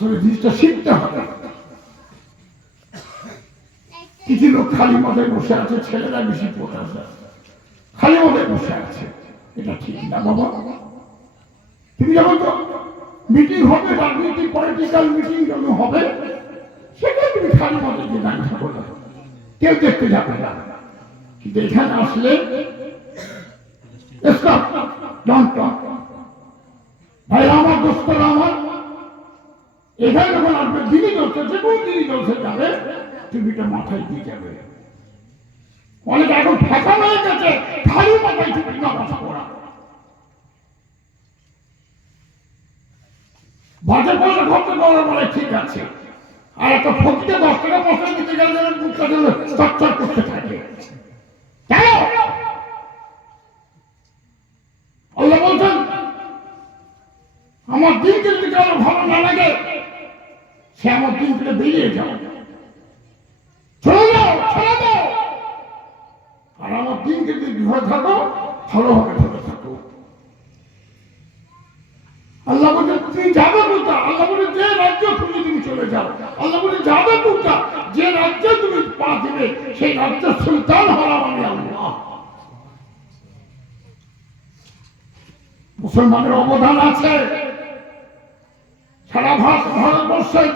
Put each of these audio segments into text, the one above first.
আসলে জিনিসটা শিখতে হবে। কিছু লোক খালি মতে বসে আছে, ছেলেরা বেশি পড়াশোনা খালি মতে বসে আছে, এটা ঠিক না বাবা। তুমি যখন তো মিটিং হবে, রাজনীতি পলিটিক্যাল মিটিং যখন হবে, সেখানে তুমি খালি মতে গিয়ে দাঁড়িয়ে করবে, কেউ দেখতে যাবে না। কিন্তু এখানে আসলে ভাই আমার দোস্তরা আমার এখানে যখন আসবে, দিনই চলছে, যে কোনো দিনই চলছে যাবে, টুপিটা মাথায় দিয়ে যাবে। অনেক এখন ফাঁকা হয়ে গেছে, খালি মাথায় টুপি নামাজ পড়া। বাজে পয়সা খরচ করার বলে ঠিক আছে, আর একটা ফকিতে 10 টাকা পয়সা দিতে গেলে যেন বুকটা যেন চটচট করতে থাকে। কেন আল্লাহ বলছেন, আমার দিনকে যদি কারো ভালো না লাগে, সে আমার দিন থেকে বেরিয়ে যাও, চলে যাও, ছেড়ে দাও। আর আমার দিনকে যদি বিভাগ থাকো, ভালোভাবে ধরে থাকো। আল্লাহ বলে তুমি যাবে কোথা? আল্লাহ বলে যে রাজ্য খুঁজে তুমি চলে যাও। আল্লাহ বলে যাবে কোথা? যে রাজ্যে তুমি পা দিবে, সেই রাজ্যের সুলতান হলাম আমি আল্লাহ। মুসলমানের অবদান আছে সারা ভারতবর্ষের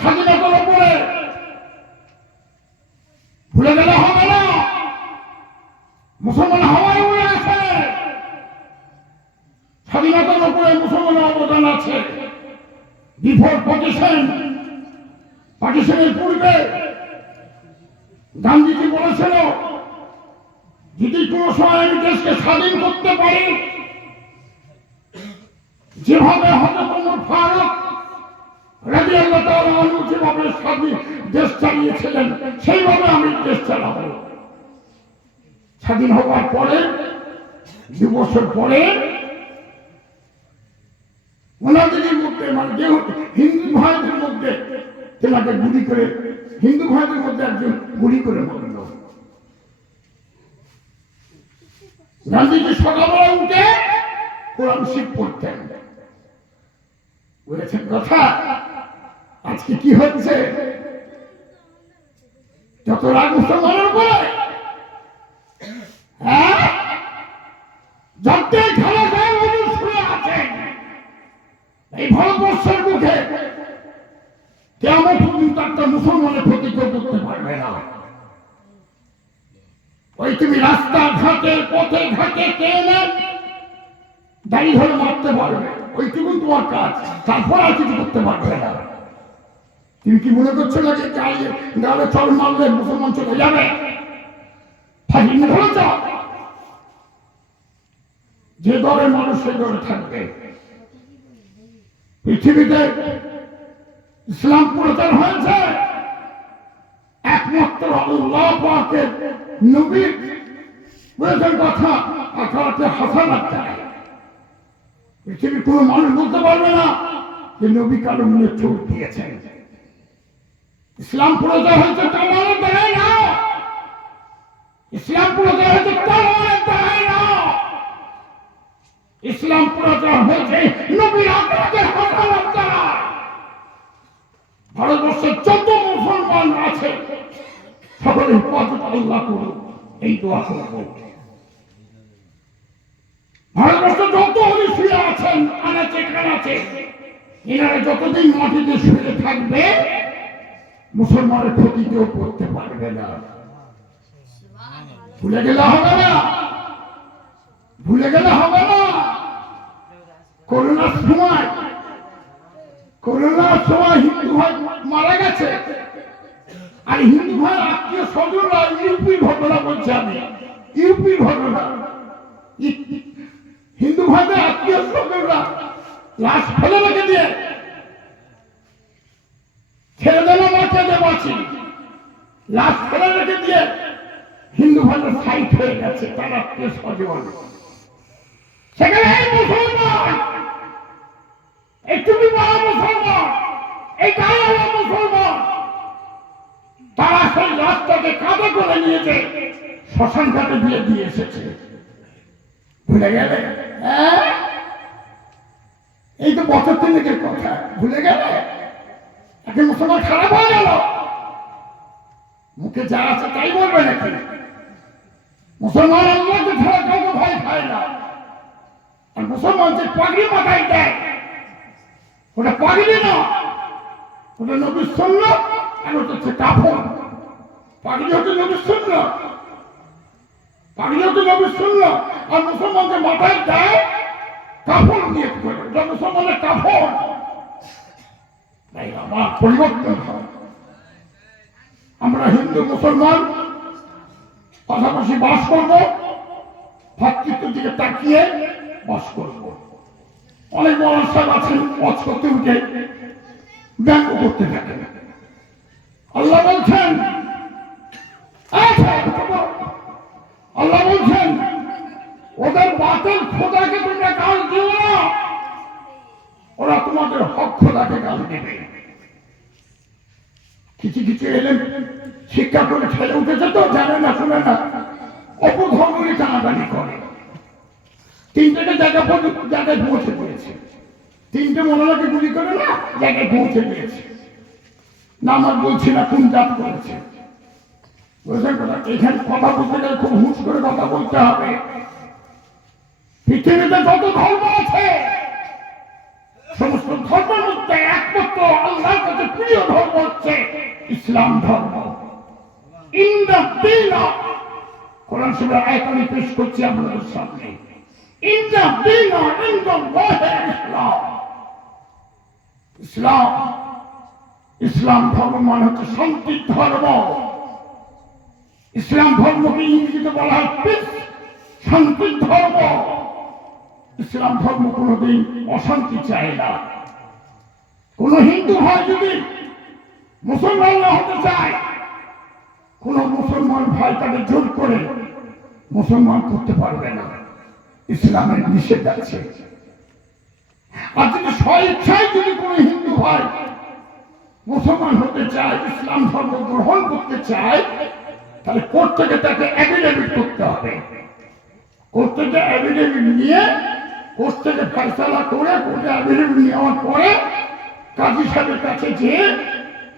স্বাধীনতার উপরে, ভুলে গেলে হবে না। মুসলমান হওয়ার উপরে আছে, স্বাধীনতার উপরে মুসলমানের অবদান আছে। বিফোর পার্টিশনের পূর্বে গান্ধীজি বলেছিল, যদি কোন সময় আমি দেশকে স্বাধীন করতে পারি, যেভাবে হযরত ওমর ফারুক রাদিয়াল্লাহু তাআলা আনহু যেভাবে স্বাধীন দেশ চালিয়েছিলেন, সেইভাবে আমি দেশ চালাবো। স্বাধীন হওয়ার পরে 2 বছর পরে ওনাদের মধ্যে, মানে হিন্দু ভাইদের মধ্যে তেনাকে গুলি করে, হিন্দু ভাইদের মধ্যে একজন গুলি করে মারল। গান্ধীজি সকালবেলা উঠে কোরআন শরীফ পড়তেন। বলেছেন কথা, আজকে কি হচ্ছে? যত রাগ মুসলমানের উপরে, যত খেলা যায় ওদের শুয়ে আছেন এই ভারতবর্ষের মুখে, কেমন পর্যন্ত একটা মুসলমানের ক্ষতি করতে পারবে না। ওই তুমি রাস্তা ঘাটে, পথে ঘাটে কেনে দাঁড়িয়ে ধরে মারতে পারবে, ওইটুকু তোমার কাজ, তারপর আর কিছু করতে পারবে না। তুমি কি মনে করছো না যে গালে চল মারলে মুসলমান চলে যাবে? যে দলের মানুষ সেই দলে থাকবে। পৃথিবীতে ইসলাম প্রচার হয়েছে একমাত্র আল্লাহ পাকের নবী বলেছেন কথা, আখরাতে হাসানাত চায়। পৃথিবীর কোন মানুষ বলতে পারবে না যে নবী কারো মনে চোট দিয়েছেন। ইসলাম প্রচার হয়েছে কামানের দ্বারাই না, ইসলাম প্রচার হয়েছে কামানের দ্বারাই না, ইসলাম প্রচার হয়েছে নবীর আখরাতের হাসানাত দ্বারা। ভারতবর্ষের যত মুসলমান আছে সকলের পথে আল্লাহ করুন, এই দোয়া করব। ভারতবর্ষে যত শুয়ে আছেন আনাচে কানাচে, এনারা যতদিন মাটিতে শুয়ে থাকবে, মুসলমানের ক্ষতি কেউ করতে পারবে না। ভুলে গেলে হবে না, ভুলে গেলে হবে না। করোনার সময় হিন্দু ভাই মারা গেছে, আর হিন্দু ভাই আত্মীয় স্বজনরা, ইউপির ঘটনা বলছে আমি, ইউপির ঘটনা, হিন্দু ভাইদের আত্মীয় স্বজনরা লাশ ফেলে রেখে দিয়ে ছেড়ে দেন মাকে বাঁচি, লাশ ফেলে রেখে দিয়ে হিন্দু ভাইদের সাইড হয়ে গেছে তার আত্মীয় স্বজন। সেখানে এই মুসলমান, এই টুপি পরা মুসলমান, এই গায়ে মুসলমান, তারা সেই লাশটাকে কাঁধে করে নিয়েছে, শ্মশান ঘাটে দিয়ে এসেছে। ভুলে গেলে? এই তো বছর 3 কথা, ভুলে গেলে? আগে মুসলমান খারাপ হয়ে গেল, মুখে যা আছে তাই বলবে নাকি? মুসলমান আল্লাহকে ছাড়া কাউকে ভয় খায় না। আর মুসলমান যে পাগড়ি মাথায় দেয় ওটা পাগড়ি না, ওটা নবীর সুন্নাত, আর ওটা হচ্ছে কাফন। পাগড়ি হচ্ছে নবীর সুন্নাত, পাগড়ি হচ্ছে নবীর সুন্নাত। আর মুসলমান যে মাথায় দেয় কাফন নিয়ত করে, ওটা মুসলমানের কাফন। তাই আমার পরিবর্তন হয়। আমরা হিন্দু মুসলমান পাশাপাশি বাস করবো, ভাতৃত্বের দিকে তাকিয়ে বাস করবো। অনেক বড় সাহেব আছেন, পথ করতে উঠে ব্যঙ্গ করতে থাকেন। আল্লাহ বলছেন, আল্লাহ বলছেন ওদের বাতিল খোদাকে তোমরা গাল দিও না, ওরা তোমাদের হক খোদাকে গাল দেবে। কিছু কিছু এলেন শিক্ষা করে ছেলে উঠেছে তো জানে না, শুনে না, অপধর্মী টানাটানি করে। তিনটে জায়গায় পৌঁছে দিয়েছে, তিনটে মনোলকে গুলি করে না জায়গায় পৌঁছে দিয়েছে। না আমার বলছি না কোন জাত করেছে, বুঝলেন কথা? এখানে কথা বলতে গেলে খুব হুঁশ করে কথা বলতে হবে। পৃথিবীতে যত ধর্ম আছে সমস্ত ধর্মের মধ্যে একমাত্র আল্লাহর কাছে প্রিয় ধর্ম হচ্ছে ইসলাম ধর্ম। কোরআন শরীফের আয়াত আমি পেশ করছি আপনাদের সামনে। ইসলাম, ইসলাম ধর্ম মানে হচ্ছে শান্তির ধর্ম। ইসলাম ধর্মকে ইংরেজিতে বলা হয় পিস, শান্তির ধর্ম। ইসলাম ধর্ম কোনদিন অশান্তি চায় না। কোন হিন্দু ভাই যদি মুসলমান না হতে চায়, কোন মুসলমান ভাই তাকে জোর করে মুসলমান করতে পারবে না, ইসলামের নিষেধ আছে। আর যদি স্বেচ্ছায় যদি কোন হিন্দু ভাই মুসলমান হতে চায়, ইসলাম ধর্ম গ্রহণ করতে চায়, তাহলে কোর্ট থেকে তাকে অ্যাফিডেভিট করতে হবে। কোর্ট থেকে অ্যাফিডেভিট নিয়ে, কোর্ট থেকে ফয়সালা করে, কোর্টে অ্যাফিডেভিট নেওয়ার পরে কাজী সাহেবের কাছে যেয়ে,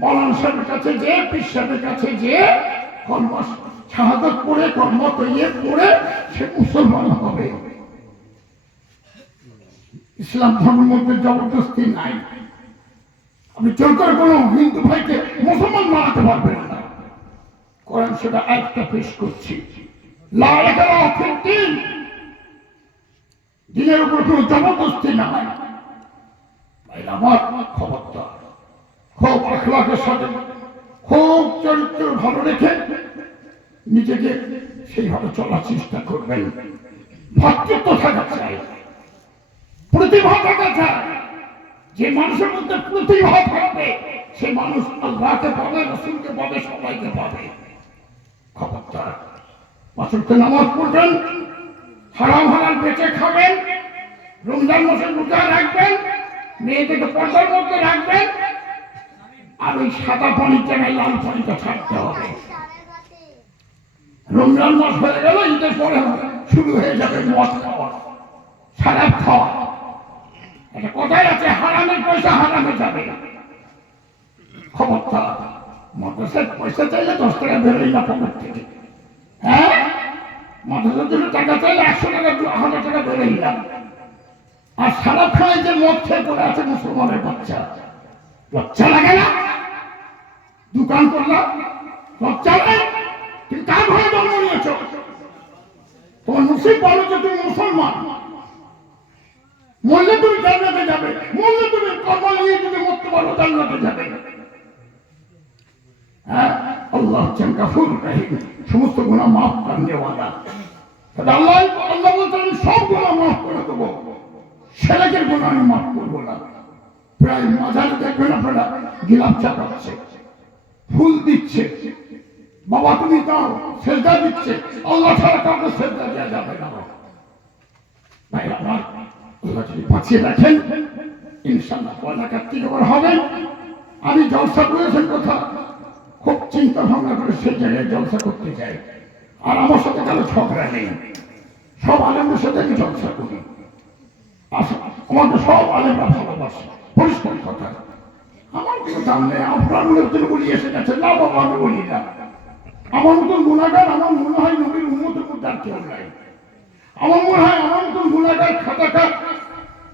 মৌলানা সাহেবের কাছে যেয়ে, পীর সাহেবের কাছে যেয়ে কর্ম শাহাদাত করে, কর্ম তৈরি করে সে মুসলমান হবে। ইসলাম ধর্মের মধ্যে জবরদস্তি নাই। আপনি জোর করে কোনো হিন্দু ভাইকে মুসলমান বানাতে পারবেন না। কোরআন সেটা একটা পেশ করছি, দিনের উপর কোনো জবরদস্তি নাই। আমার খবরদার, খুব আখলাকের সাথে, খুব চরিত্র ভালো রেখে নিজেকে সেইভাবে চলার চেষ্টা করবেন। ভ্রাতৃত্ব থাকা চাই, প্রতিভা থাকা চাই। যে মানুষের মধ্যে প্রতিভা থাকবে সে মানুষ আল্লাহকে পাবে, রাসূলকে পাবে, সবাইকে পাবে। খবরদার, মাসুরকে নামাজ পড়বেন, হারাম হালাল বেঁচে খাবেন, রমজান মাসে রোজা রাখবেন, মেয়েদেরকে পর্দার মধ্যে রাখবেন, আর ওই সাদা পানির জায়গায় লাল পানিটা ছাড়তে হবে। রমজান মাস হয়ে গেল, ঈদের পরে শুরু হয়ে যাবে মদ খাওয়া, শরাব খাওয়া। একটা কথাই আছে, হারামের পয়সা হারামে যাবে। খবরদার, মাদ্রাসায় পয়সা চাইলে 10 টাকা বেরোই না পকেট থেকে। হ্যাঁ, মাদ্রাসার জন্য টাকা চাইলে 100 টাকা 1000 টাকা বেরোই না। আর শরাব খাওয়ায় যে মদ খেয়ে পড়ে আছে মুসলমানের বাচ্চা, লজ্জা লাগে না? দোকান করলাম, লজ্জা নেই? তুমি কার ঘরে জন্ম নিয়েছ? তোমার নসিব বলো যে তুমি মুসলমান। মরলে তুমি জান্নাতে যাবে, মরলে তুমি কবর নিয়ে যদি মরতে পারো জান্নাতে যাবে। হ্যাঁ, আল্লাহ হচ্ছেন গাফুর রহিম, সমস্ত গুনাহ মাফ করনেওয়ালা। আল্লাহ আল্লাহ বলছেন আমি সব গুনাহ মাফ করে দেবো, ছেলেকের গুনাহ আমি মাফ করবো না। প্রায় মাঝারে দেখবেন আপনারা গিলাপ চাপাচ্ছে, ফুল দিচ্ছে, বাবা তুমি দাও, সেজদা দিচ্ছে। আল্লাহ ছাড়া কাউকে সেজদা দেওয়া যাবে না। ভাই আমার, আল্লাহ যদি বাঁচিয়ে রাখেন ইনশাআল্লাহ পয়লা কার্তিক আবার হবে। আমি জলসা করেছেন কথা, খুব চিন্তা ভাবনা করে সেই জায়গায় জলসা করতে যাই। আর আমার সাথে কারো ঝগড়া নেই, সব আলেমদের সাথে আমি জলসা করি। আমাকে সব আলেমরা ভালোবাসে, পরিষ্কার কথা। আমার কোনো সামনে আপনার লোকজন বলি এসে গেছে, না বাবা আমি বলি না। আমার মতন গুণাগার আমার মনে হয় নবীর উন্মতের মধ্যে আর কেউ নাই। আমার মনে হয় আমার মতন গুণাগার খাতাকার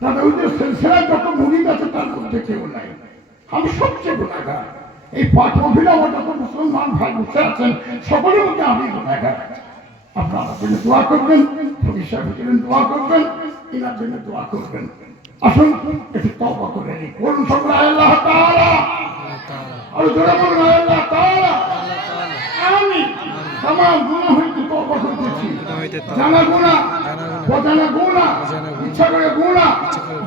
তাদের ওই যে সিলসিলায় যত মুরিদ আছে তার মধ্যে কেউ নাই। আমি সবচেয়ে গুণাগার। এই পাঁচ মহিলা আমার যত মুসলমান ভাই বসে আছেন সকলের মধ্যে আমি গুণাগার। আপনারা আমার জন্য দোয়া করবেন, ফকির সাহেবের জন্য দোয়া করবেন, এনার জন্য দোয়া করবেন। আসুন একটু তওবা করে নিই। বলুন সকলে আল্লাহ তাআলা, আর জোরে বলুন আল্লাহ তাআলা। আমি তামাম গুনাহ হইতে তওবা করতেছি, জানা গুনাহ, অজানা গুনাহ, ইচ্ছা করে গুনাহ,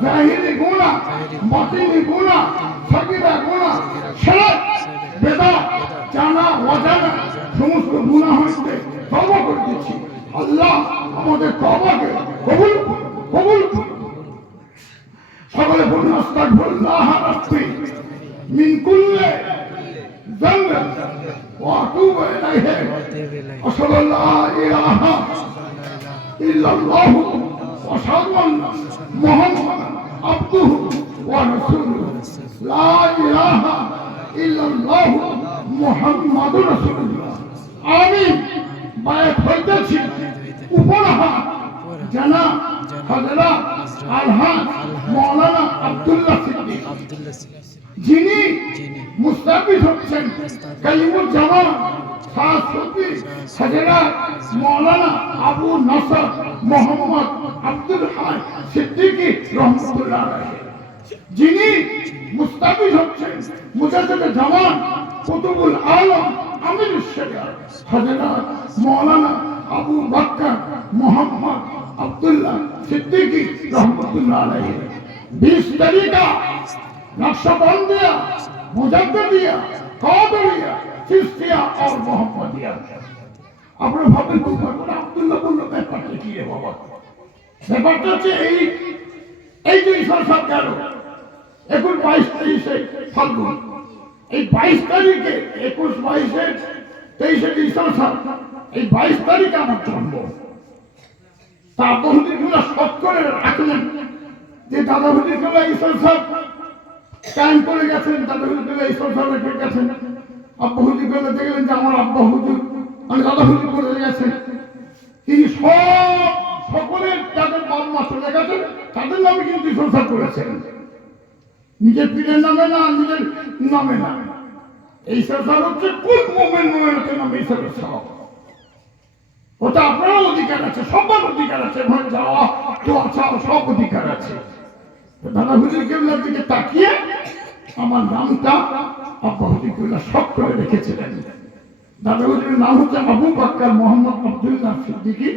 জাহিরি গুনাহ, বাতিনি গুনাহ, সগীরা গুনাহ, শিরক, বেদাত, জানা অজানা সমস্ত গুনাহ হইতে তওবা করতেছি। আল্লাহ আমাদের তওবাকে কবুল কবুল সকলে বলুন আস্তাগফিরুল্লাহ রাব্বি মিন কুল্লি যামবিন ওয়া আতুবু ইলাইহি আশহাদু আল্লা ইলাহা ইল্লাল্লাহু ওয়া আশহাদু আন্না মুহাম্মাদান আবদুহু ওয়া রাসূলুহু লা ইলাহা ইল্লাল্লাহু মুহাম্মাদুর রাসূলুল্লাহ। আমিন। বায়াত হইতেছি উপরহা জানাব হযরত আলহাজ মাওলানা আব্দুল্লাহ সিদ্দিক, যিনি মুস্তাফিজ হচ্ছেন কালিমুজ্জামান শাহসুফি হযরত মাওলানা আবু নসর মোহাম্মদ আব্দুল হাই সিদ্দিকী রহমাতুল্লাহ আলাইহি, যিনি মুস্তাফিজ হচ্ছেন মুজাদ্দিদে জামান কুতুবুল আলম আমিরুশ শরিয়া হযরত মাওলানা আবু বকর মোহাম্মদ আব্দুল্লাহ সিদ্দিকী রহমাতুল্লাহ আলাইহি। 20 তরিকা নকশবন্দিয়া, মুজাদ্দিদিয়া, কাদরিয়া, চিশতিয়া আর মুহাম্মদিয়া। আপনারা ভাবেন তো আব্দুল্লাহ বলল ব্যাপারটা কি রে বাবা? ব্যাপারটা হচ্ছে এই যে ঈশ্বর সব গেল 21, 22, 23 ফাল্গুন, এই 22 তারিখে 21, 22, 23 ঈশ্বর সব, এই 22 তারিখে আমার জন্ম। তা বহুদিনগুলো শখ করে রাখলেন যে দাদা হুজুরগুলো ঈশ্বর সব টাইম করে গেছেন, দাদা হুজুরগুলো ঈশ্বর সব রেখে গেছেন। আব্বা হুজুরগুলো দেখলেন যে আমার আব্বা হুজুর মানে দাদা হুজুর করে গেছেন, তিনি সকলের যাদের বাপ মা চলে গেছেন তাদের নামে কিন্তু ঈশ্বর সব করেছেন, নিজের পীরের নামে না, নিজের নামে না। এই ঈশ্বর সব হচ্ছে কোন মোমেনের নামে ঈশ্বর সব, ওটা আপনারও অধিকার আছে, সবার অধিকার আছে, ওখানে যাওয়া তো আচ্ছা সব অধিকার আছে। দাদা হুজুর কেবলার দিকে তাকিয়ে আমার নামটা আব্বা হুজুর কেবলা শখ করে রেখেছিলেন। দাদা হুজুরের নাম হচ্ছে আবু বকর মোহাম্মদ আব্দুল্লাহ সিদ্দিকী,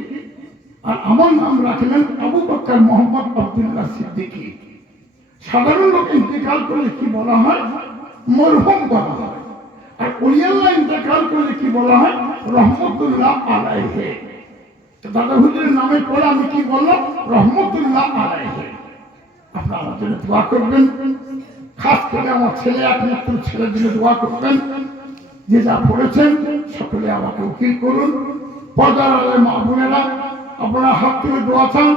আর আমার নাম রাখলেন আবু বকর মোহাম্মদ আব্দুল্লাহ সিদ্দিকী। সাধারণ লোক ইন্তেকাল করলে কি বলা হয়? মরহুম বলা হয়। আর ওলিয়াল্লাহ ইন্তেকাল করলে কি বলা হয়? রহমতুল্লাহ আলাইহি। দাদা হুজুরের নামের পরে আমি কি বললাম? রহমতুল্লাহ আলাইহি। আপনারা আমার জন্য দোয়া করবেন, খাস করে আমার ছেলে একমাত্র ছেলের জন্য দোয়া করবেন। যে যা পড়েছেন সকলে আমাকে উকিল করুন। পর্দার আড়ালে মা বোনেরা আপনারা হাত তুলে দোয়া চান,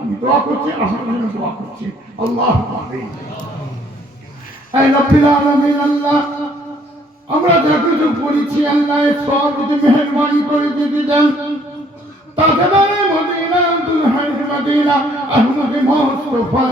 আমি দোয়া করছি, আপনার জন্য দোয়া করছি। আল্লাহুম্মা আমিন। এই রব্বিল আলামিন আল্লাহ, আমরা যা কিছু পড়েছি আল্লাহ সব যদি মেহেরবানি করে দিতে দেন, তাজদারে মদিনা দুলহান মদিনা আহমদ মুস্তাফা